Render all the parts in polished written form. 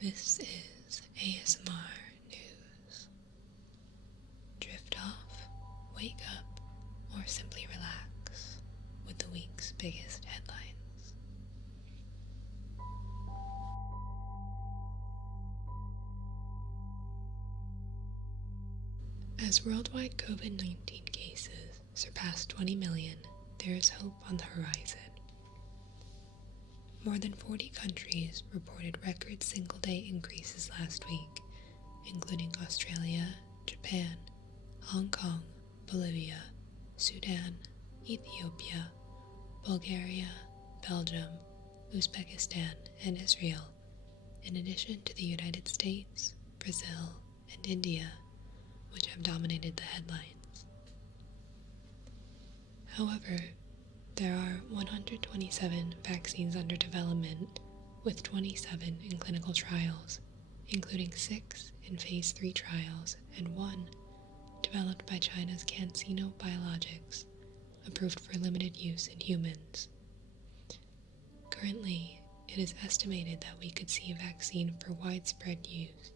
This is ASMR News. Drift off, wake up, or simply relax with the week's biggest headlines. As worldwide COVID-19 cases surpass 20 million, there is hope on the horizon. More than 40 countries reported record single-day increases last week, including Australia, Japan, Hong Kong, Bolivia, Sudan, Ethiopia, Bulgaria, Belgium, Uzbekistan, and Israel, in addition to the United States, Brazil, and India, which have dominated the headlines. However, there are 127 vaccines under development, with 27 in clinical trials, including 6 in phase 3 trials and 1 developed by China's CanSino Biologics, approved for limited use in humans. Currently, it is estimated that we could see a vaccine for widespread use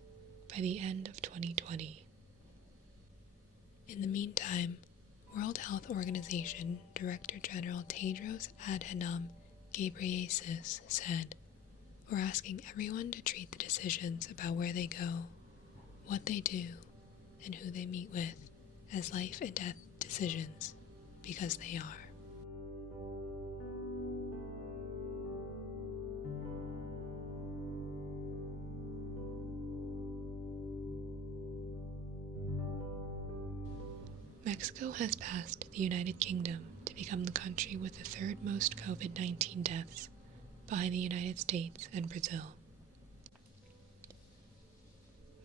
by the end of 2020. In the meantime, World Health Organization Director General Tedros Adhanom Ghebreyesus said, "We're asking everyone to treat the decisions about where they go, what they do, and who they meet with as life and death decisions, because they are." Mexico has passed the United Kingdom to become the country with the third most COVID-19 deaths, behind the United States and Brazil.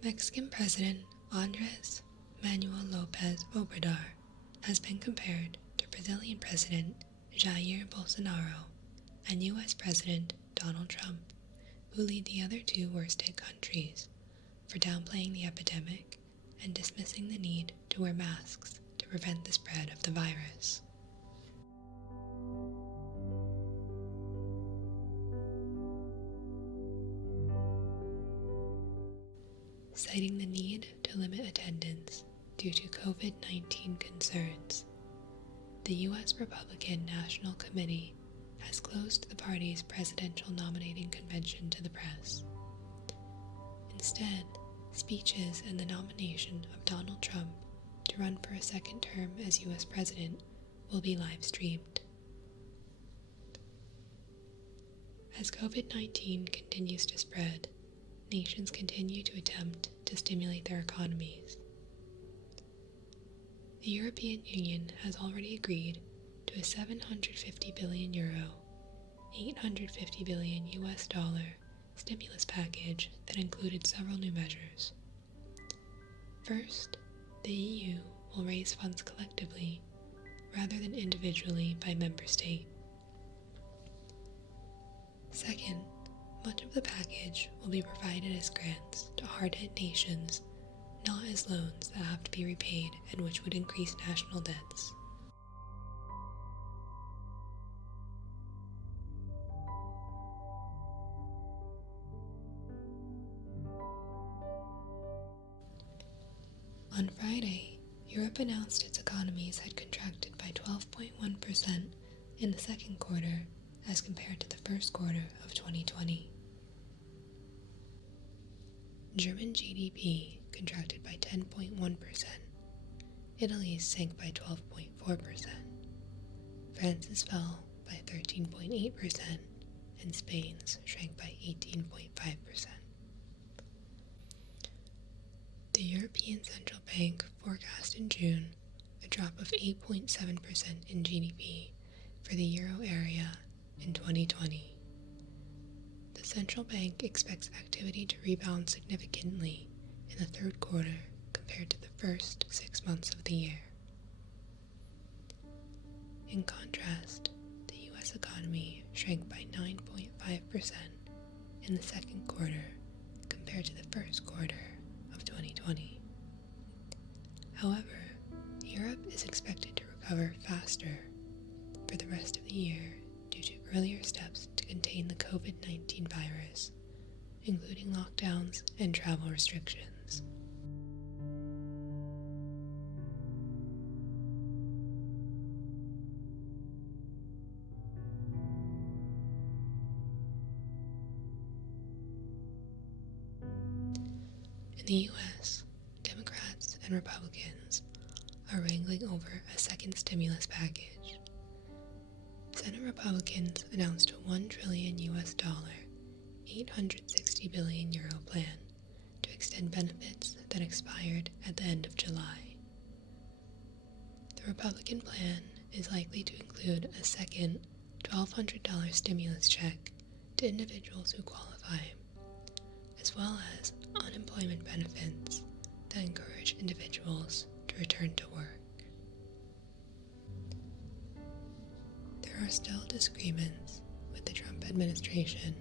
Mexican President Andrés Manuel López Obrador has been compared to Brazilian President Jair Bolsonaro and US President Donald Trump, who lead the other two worst-hit countries, for downplaying the epidemic and dismissing the need to wear masks to prevent the spread of the virus. Citing the need to limit attendance due to COVID-19 concerns, the U.S. Republican National Committee has closed the party's presidential nominating convention to the press. Instead, speeches and the nomination of Donald Trump to run for a second term as U.S. President will be live-streamed. As COVID-19 continues to spread, nations continue to attempt to stimulate their economies. The European Union has already agreed to a €750 billion, $850 billion stimulus package that included several new measures. First, the EU will raise funds collectively rather than individually by member state. Second, much of the package will be provided as grants to hard-hit nations, not as loans that have to be repaid and which would increase national debts. On Friday, Europe announced its economies had contracted by 12.1% in the second quarter as compared to the first quarter of 2020. German GDP contracted by 10.1%, Italy's sank by 12.4%, France's fell by 13.8%, and Spain's shrank by 18.5%. The European Central Bank forecast in June a drop of 8.7% in GDP for the euro area in 2020. The central bank expects activity to rebound significantly in the third quarter compared to the first 6 months of the year. In contrast, the US economy shrank by 9.5% in the second quarter compared to the first quarter of 2020. However, Europe is expected to recover faster for the rest of the year due to earlier steps to contain the COVID-19 virus, including lockdowns and travel restrictions. In the US, Democrats and Republicans are wrangling over a second stimulus package. Senate Republicans announced a $1 trillion €860 billion plan to extend benefits that expired at the end of July. The Republican plan is likely to include a second $1,200 stimulus check to individuals who qualify, as well as unemployment benefits that encourage individuals to return to work. There are still disagreements with the Trump administration,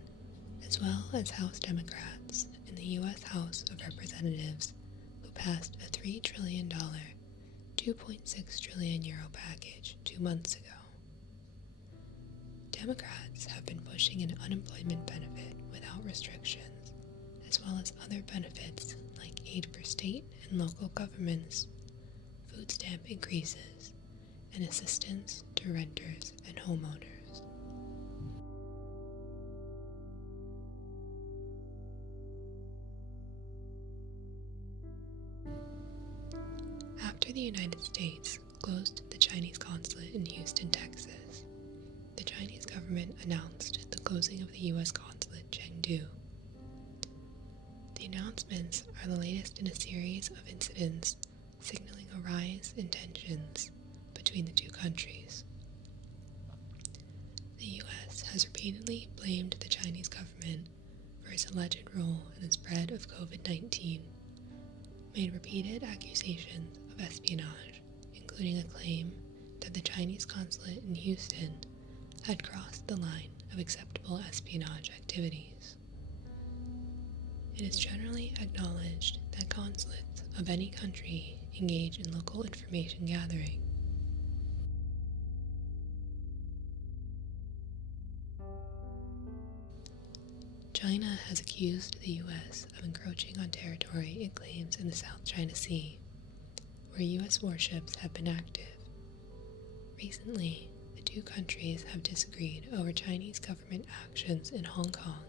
as well as House Democrats in the U.S. House of Representatives, who passed a $3 trillion, €2.6 trillion package 2 months ago. Democrats have been pushing an unemployment benefit without restrictions, as well as other benefits like aid for state and local governments, food stamp increases, and assistance to renters and homeowners. After the United States closed the Chinese consulate in Houston, Texas, the Chinese government announced the closing of the U.S. consulate in Chengdu. The announcements are the latest in a series of incidents signaling a rise in tensions between the two countries. The U.S. has repeatedly blamed the Chinese government for its alleged role in the spread of COVID-19, made repeated accusations of espionage, including a claim that the Chinese consulate in Houston had crossed the line of acceptable espionage activities. It is generally acknowledged that consulates of any country engage in local information gathering. China has accused the U.S. of encroaching on territory it claims in the South China Sea, where U.S. warships have been active. Recently, the two countries have disagreed over Chinese government actions in Hong Kong,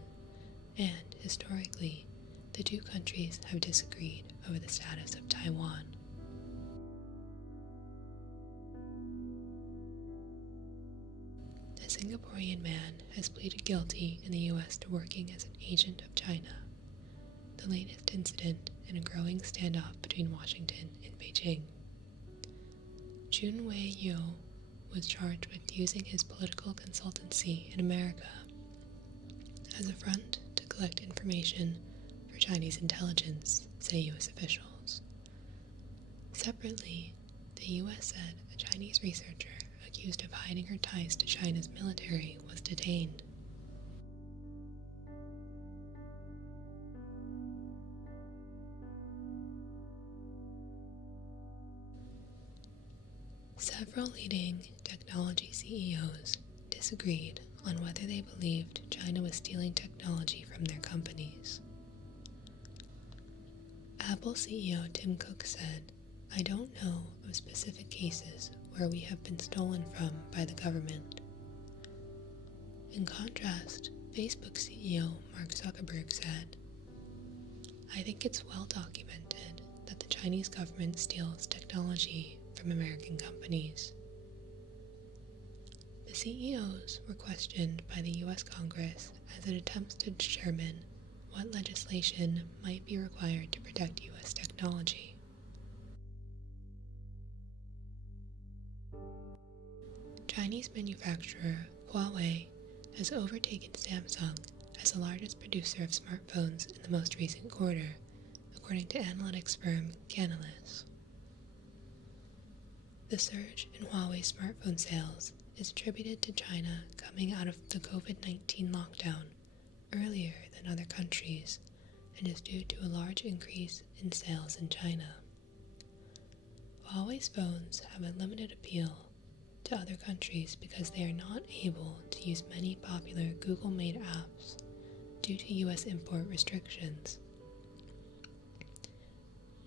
and, historically, the two countries have disagreed over the status of Taiwan. A Singaporean man has pleaded guilty in the U.S. to working as an agent of China, the latest incident in a growing standoff between Washington and Beijing. Jun Wei-Yo was charged with using his political consultancy in America as a front to collect information for Chinese intelligence, say U.S. officials. Separately, the U.S. said a Chinese researcher accused of hiding her ties to China's military was detained. Several leading technology CEOs disagreed on whether they believed China was stealing technology from their companies. Apple CEO Tim Cook said, "I don't know of specific cases where we have been stolen from by the government." In contrast, Facebook CEO Mark Zuckerberg said, "I think it's well documented that the Chinese government steals technology from American companies." The CEOs were questioned by the U.S. Congress as it attempts to determine what legislation might be required to protect U.S. technology. Chinese manufacturer Huawei has overtaken Samsung as the largest producer of smartphones in the most recent quarter, according to analytics firm Canalys. The surge in Huawei smartphone sales is attributed to China coming out of the COVID-19 lockdown earlier than other countries and is due to a large increase in sales in China. Huawei's phones have a limited appeal to other countries because they are not able to use many popular Google-made apps due to US import restrictions.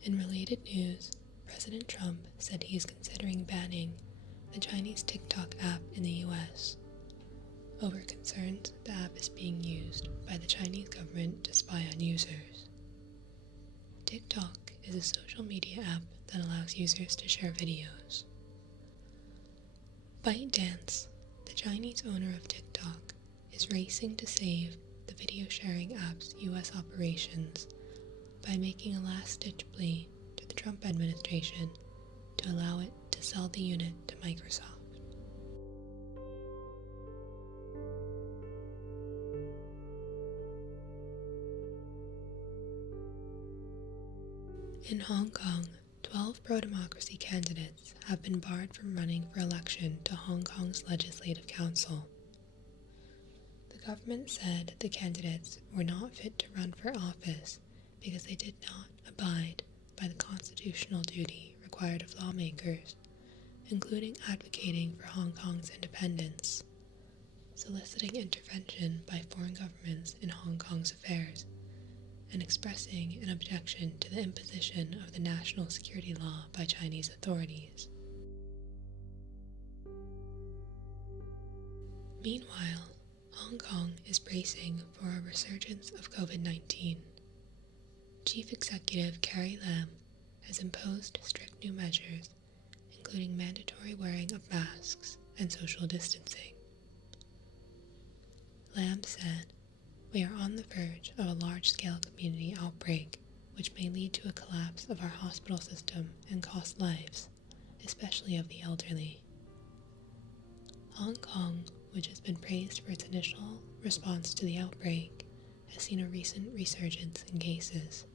In related news, President Trump said he is considering banning the Chinese TikTok app in the US over concerns the app is being used by the Chinese government to spy on users. TikTok is a social media app that allows users to share videos. ByteDance, the Chinese owner of TikTok, is racing to save the video sharing app's US operations by making a last-ditch plea to the Trump administration to allow it to sell the unit to Microsoft. In Hong Kong, 12 pro-democracy candidates have been barred from running for election to Hong Kong's Legislative Council. The government said the candidates were not fit to run for office because they did not abide by the constitutional duty required of lawmakers, including advocating for Hong Kong's independence, soliciting intervention by foreign governments in Hong Kong's affairs, and expressing an objection to the imposition of the national security law by Chinese authorities. Meanwhile, Hong Kong is bracing for a resurgence of COVID-19. Chief Executive Carrie Lam has imposed strict new measures, including mandatory wearing of masks and social distancing. Lam said, "We are on the verge of a large-scale community outbreak, which may lead to a collapse of our hospital system and cost lives, especially of the elderly." Hong Kong, which has been praised for its initial response to the outbreak, has seen a recent resurgence in cases.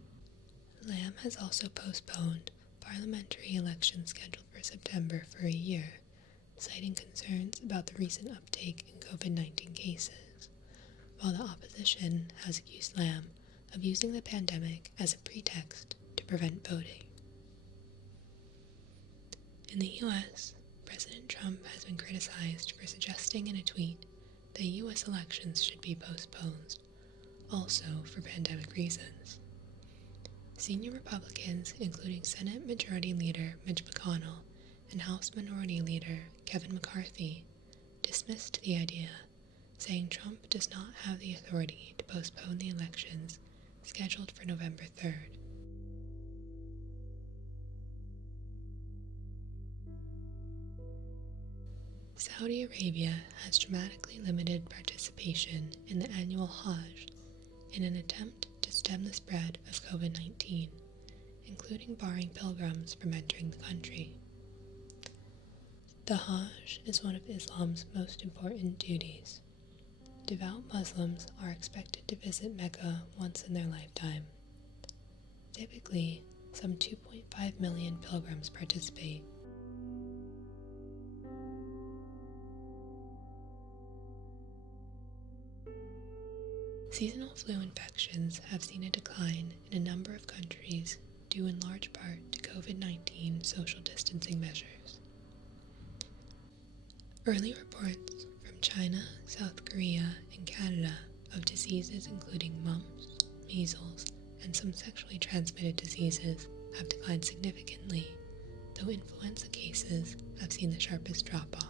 Lam has also postponed parliamentary elections scheduled for September for a year, citing concerns about the recent uptake in COVID-19 cases, while the opposition has accused Lam of using the pandemic as a pretext to prevent voting. In the US, President Trump has been criticized for suggesting in a tweet that US elections should be postponed, also for pandemic reasons. Senior Republicans, including Senate Majority Leader Mitch McConnell and House Minority Leader Kevin McCarthy, dismissed the idea, saying Trump does not have the authority to postpone the elections scheduled for November 3rd. Saudi Arabia has dramatically limited participation in the annual Hajj in an attempt to stem the spread of COVID-19, including barring pilgrims from entering the country. The Hajj is one of Islam's most important duties. Devout Muslims are expected to visit Mecca once in their lifetime. Typically, some 2.5 million pilgrims participate. Seasonal flu infections have seen a decline in a number of countries due in large part to COVID-19 social distancing measures. Early reports from China, South Korea, and Canada of diseases including mumps, measles, and some sexually transmitted diseases have declined significantly, though influenza cases have seen the sharpest drop-off.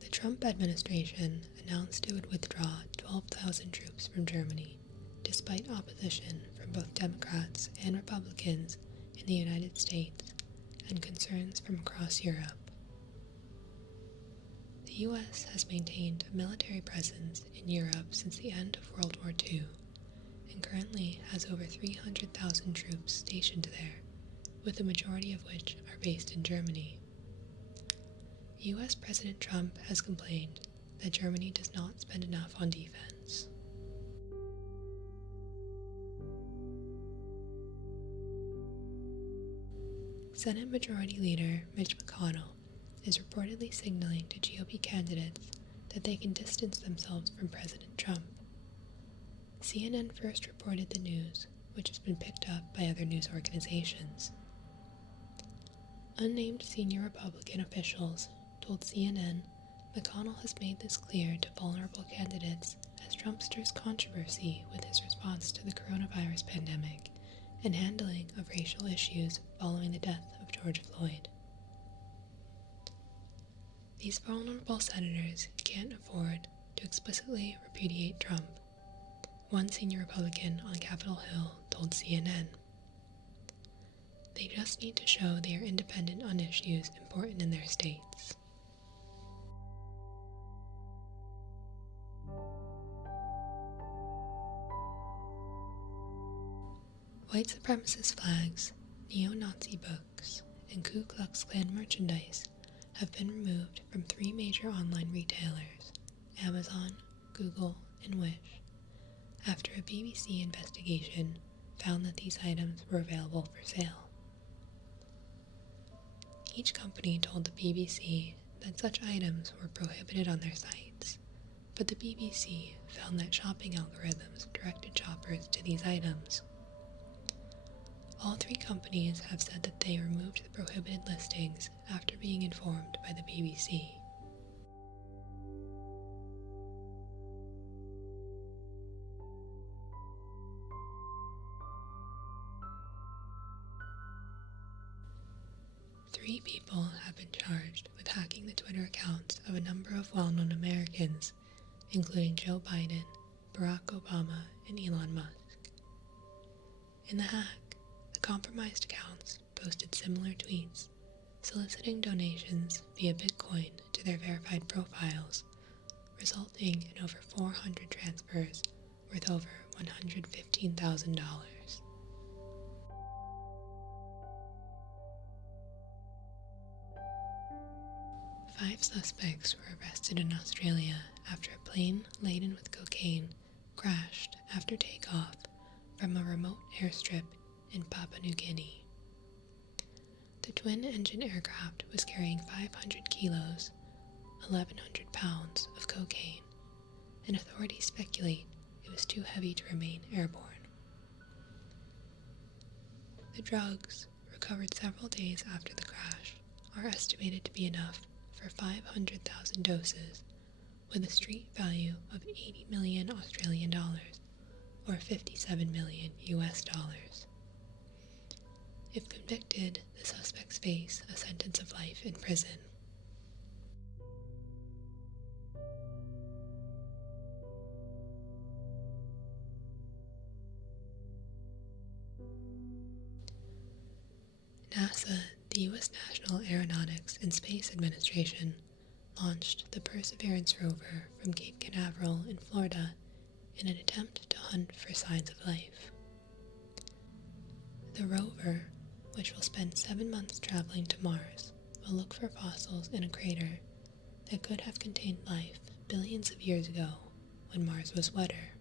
The Trump administration announced it would withdraw 12,000 troops from Germany, despite opposition from both Democrats and Republicans in the United States and concerns from across Europe. The U.S. has maintained a military presence in Europe since the end of World War II and currently has over 300,000 troops stationed there, with the majority of which are based in Germany. U.S. President Trump has complained that Germany does not spend enough on defense. Senate Majority Leader Mitch McConnell is reportedly signaling to GOP candidates that they can distance themselves from President Trump. CNN first reported the news, which has been picked up by other news organizations. Unnamed senior Republican officials told CNN McConnell has made this clear to vulnerable candidates as Trump stirs controversy with his response to the coronavirus pandemic and handling of racial issues following the death of George Floyd. These vulnerable senators can't afford to explicitly repudiate Trump, one senior Republican on Capitol Hill told CNN. They just need to show they are independent on issues important in their states. White supremacist flags, neo-Nazi books, and Ku Klux Klan merchandise have been removed from 3 major online retailers, Amazon, Google, and Wish, after a BBC investigation found that these items were available for sale. Each company told the BBC that such items were prohibited on their sites, but the BBC found that shopping algorithms directed shoppers to these items. All 3 companies have said that they removed the prohibited listings after being informed by the BBC. Three people have been charged with hacking the Twitter accounts of a number of well-known Americans, including Joe Biden, Barack Obama, and Elon Musk. In the hack, the compromised accounts posted similar tweets, soliciting donations via Bitcoin to their verified profiles, resulting in over 400 transfers worth over $115,000. 5 suspects were arrested in Australia after a plane laden with cocaine crashed after takeoff from a remote airstrip in Papua New Guinea. The twin-engine aircraft was carrying 500 kilos, 1,100 pounds of cocaine, and authorities speculate it was too heavy to remain airborne. The drugs, recovered several days after the crash, are estimated to be enough for 500,000 doses, with a street value of 80 million Australian dollars, or 57 million US dollars. If convicted, the suspects face a sentence of life in prison. NASA, the U.S. National Aeronautics and Space Administration, launched the Perseverance rover from Cape Canaveral in Florida in an attempt to hunt for signs of life. The rover, which will spend 7 months traveling to Mars, will look for fossils in a crater that could have contained life billions of years ago when Mars was wetter.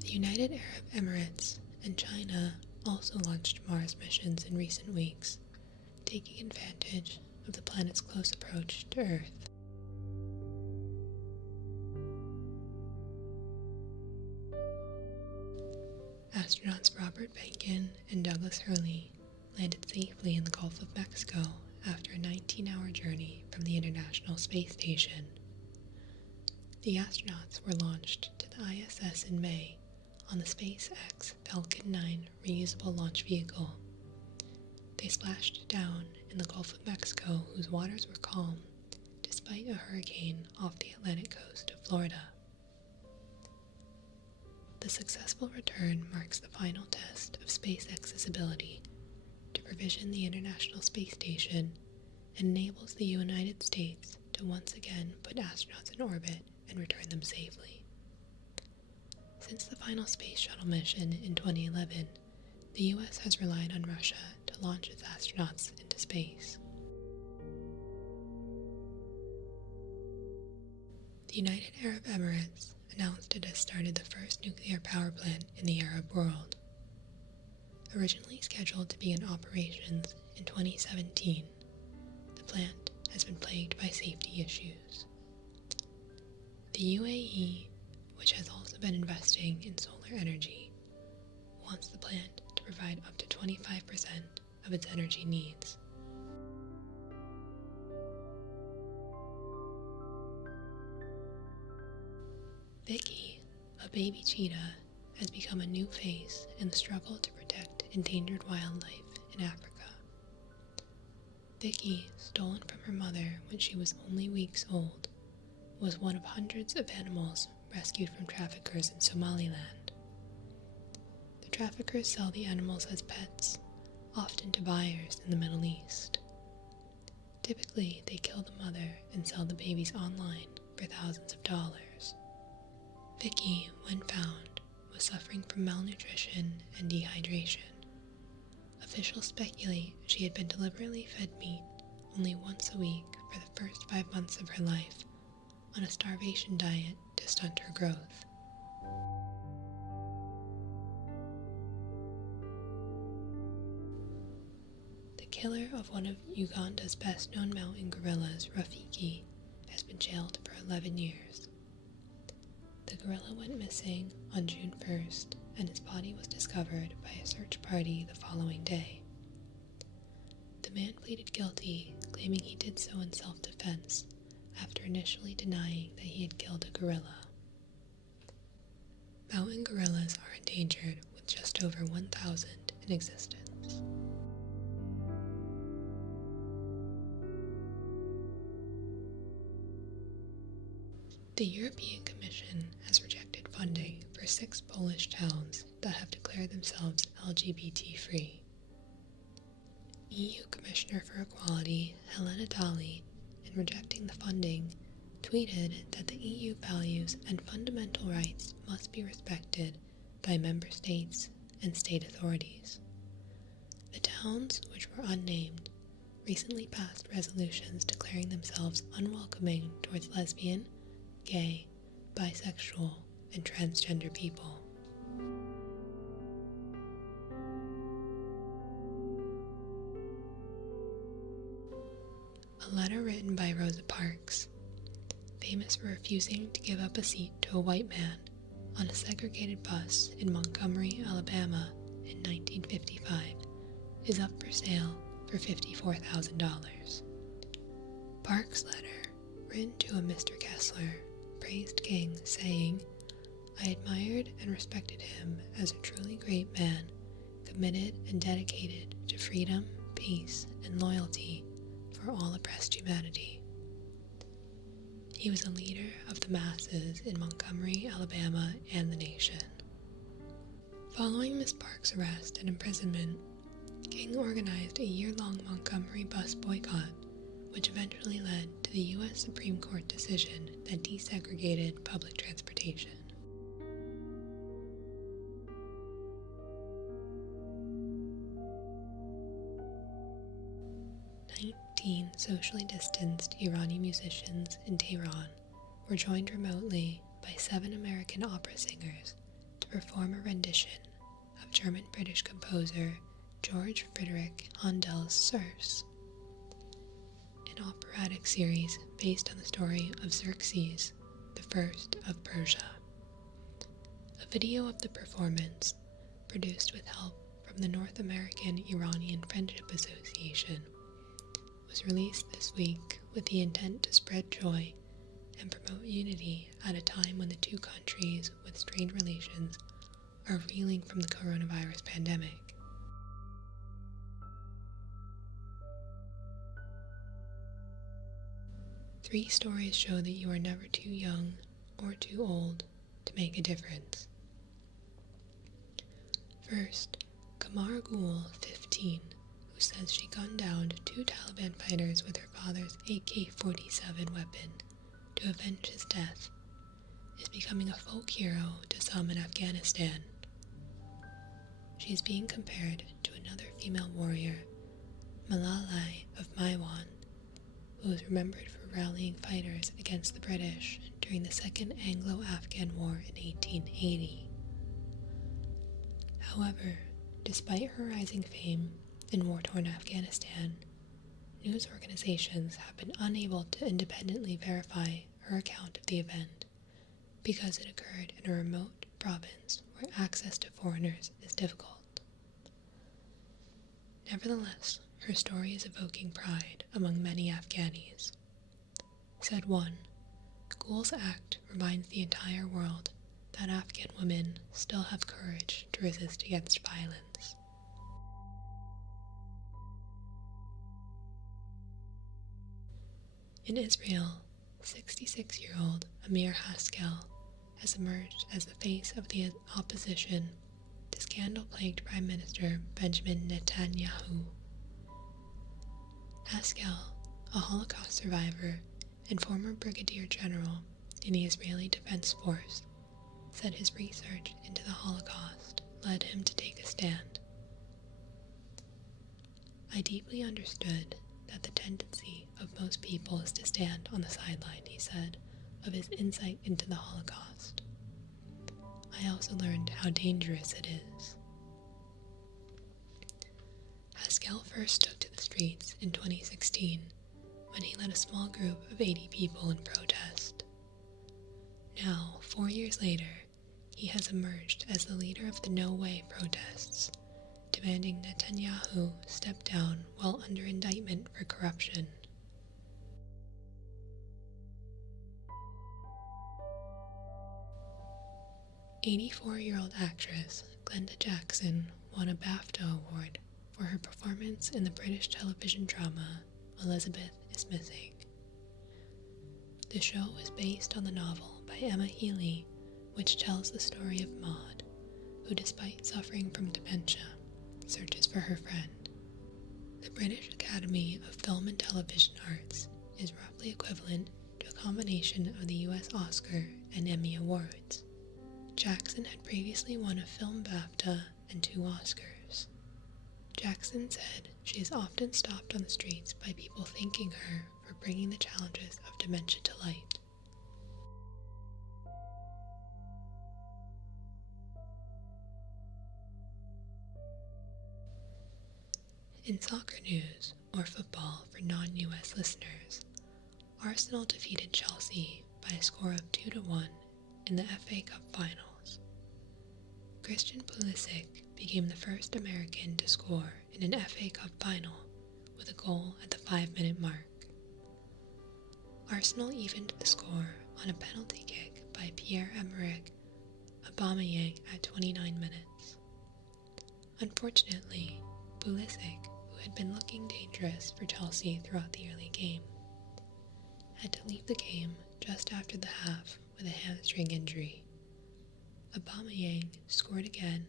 The United Arab Emirates and China also launched Mars missions in recent weeks, taking advantage of the planet's close approach to Earth. Astronauts Robert Behnken and Douglas Hurley landed safely in the Gulf of Mexico after a 19-hour journey from the International Space Station. The astronauts were launched to the ISS in May on the SpaceX Falcon 9 reusable launch vehicle. They splashed down in the Gulf of Mexico, whose waters were calm despite a hurricane off the Atlantic coast of Florida. The successful return marks the final test of SpaceX's ability to provision the International Space Station and enables the United States to once again put astronauts in orbit and return them safely. Since the final space shuttle mission in 2011, the U.S. has relied on Russia to launch its astronauts into space. The United Arab Emirates announced it has started the first nuclear power plant in the Arab world. Originally scheduled to be in operations in 2017, the plant has been plagued by safety issues. The UAE, which has also been investing in solar energy, wants the plant to provide up to 25% of its energy needs, Vicky, a baby cheetah, has become a new face in the struggle to protect endangered wildlife in Africa. Vicky, stolen from her mother when she was only weeks old, was one of hundreds of animals rescued from traffickers in Somaliland. The traffickers sell the animals as pets, often to buyers in the Middle East. Typically, they kill the mother and sell the babies online for thousands of dollars. Vicky, when found, was suffering from malnutrition and dehydration. Officials speculate she had been deliberately fed meat only once a week for the first 5 months of her life on a starvation diet to stunt her growth. The killer of one of Uganda's best-known mountain gorillas, Rafiki, has been jailed for 11 years. The gorilla went missing on June 1st, and his body was discovered by a search party the following day. The man pleaded guilty, claiming he did so in self-defense, after initially denying that he had killed a gorilla. Mountain gorillas are endangered, with just over 1,000 in existence. The European Commission has rejected funding for 6 Polish towns that have declared themselves LGBT-free. EU Commissioner for Equality Helena Dalli, in rejecting the funding, tweeted that the EU values and fundamental rights must be respected by member states and state authorities. The towns, which were unnamed, recently passed resolutions declaring themselves unwelcoming towards lesbian, gay, bisexual, and transgender people. A letter written by Rosa Parks, famous for refusing to give up a seat to a white man on a segregated bus in Montgomery, Alabama in 1955, is up for sale for $54,000. Parks' letter, written to a Mr. Kessler, praised King, saying, "I admired and respected him as a truly great man, committed and dedicated to freedom, peace, and loyalty for all oppressed humanity. He was a leader of the masses in Montgomery, Alabama, and the nation." Following Miss Parks' arrest and imprisonment, King organized a year-long Montgomery bus boycott, which eventually led to the U.S. Supreme Court decision that desegregated public transportation. 19 socially distanced Iranian musicians in Tehran were joined remotely by 7 American opera singers to perform a rendition of German-British composer George Friedrich Handel's Circe, an operatic series based on the story of Xerxes, the First of Persia. A video of the performance, produced with help from the North American Iranian Friendship Association, was released this week with the intent to spread joy and promote unity at a time when the two countries with strained relations are reeling from the coronavirus pandemic. Three stories show that you are never too young or too old to make a difference. First, Kamar Gul, 15, who says she gunned down 2 Taliban fighters with her father's AK-47 weapon to avenge his death, is becoming a folk hero to some in Afghanistan. She is being compared to another female warrior, Malalai of Maiwan, who is remembered for rallying fighters against the British during the Second Anglo-Afghan War in 1880. However, despite her rising fame in war-torn Afghanistan, news organizations have been unable to independently verify her account of the event because it occurred in a remote province where access to foreigners is difficult. Nevertheless, her story is evoking pride among many Afghanis. Said one, Gul's act reminds the entire world that Afghan women still have courage to resist against violence. In Israel, 66-year-old Amir Haskel has emerged as the face of the opposition to scandal-plagued Prime Minister Benjamin Netanyahu. Haskel, a Holocaust survivor and former brigadier general in the Israeli Defense Force, said his research into the Holocaust led him to take a stand. "I deeply understood that the tendency of most people is to stand on the sideline," he said, of his insight into the Holocaust. "I also learned how dangerous it is." Haskel first took to the streets in 2016 when he led a small group of 80 people in protest. Now, 4 years later, he has emerged as the leader of the No Way protests, demanding Netanyahu step down while under indictment for corruption. "84-year-old actress Glenda Jackson won a BAFTA award for her performance in the British television drama Elizabeth is Missing. The show is based on the novel by Emma Healy, which tells the story of Maud, who, despite suffering from dementia, searches for her friend. The British Academy of Film and Television Arts is roughly equivalent to a combination of the US Oscar and Emmy Awards. Jackson had previously won a film BAFTA and 2 Oscars. Jackson said she is often stopped on the streets by people thanking her for bringing the challenges of dementia to light. In soccer news, or football for non-US listeners, Arsenal defeated Chelsea by a score of 2-1 in the FA Cup Finals. Christian Pulisic became the first American to score in an FA Cup final with a goal at the 5-minute mark. Arsenal evened the score on a penalty kick by Pierre-Emerick Aubameyang at 29 minutes. Unfortunately, Pulisic, who had been looking dangerous for Chelsea throughout the early game, had to leave the game just after the half with a hamstring injury. Aubameyang scored again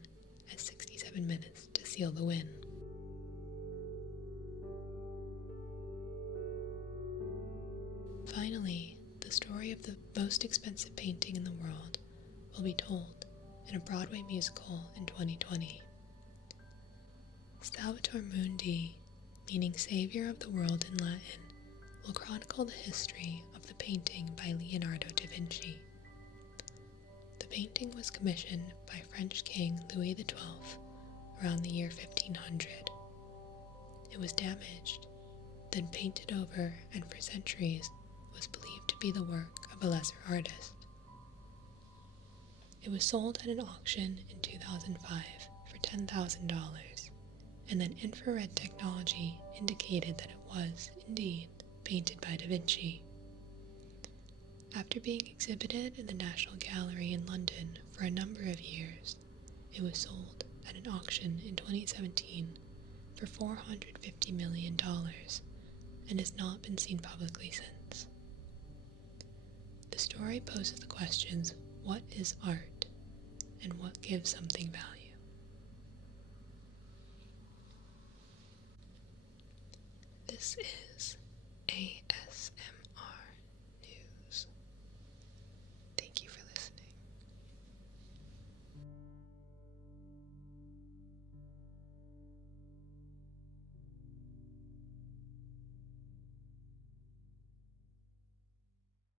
at 67 minutes to seal the win. Finally, the story of the most expensive painting in the world will be told in a Broadway musical in 2020. Salvator Mundi, meaning Savior of the World in Latin, will chronicle the history of the painting by Leonardo da Vinci. The painting was commissioned by French King Louis XII around the year 1500. It was damaged, then painted over, and for centuries was believed to be the work of a lesser artist. It was sold at an auction in 2005 for $10,000, and then infrared technology indicated that it was, indeed, painted by Da Vinci. After being exhibited in the National Gallery in London for a number of years, it was sold at an auction in 2017 for $450 million and has not been seen publicly since. The story poses the questions, what is art, and what gives something value? This is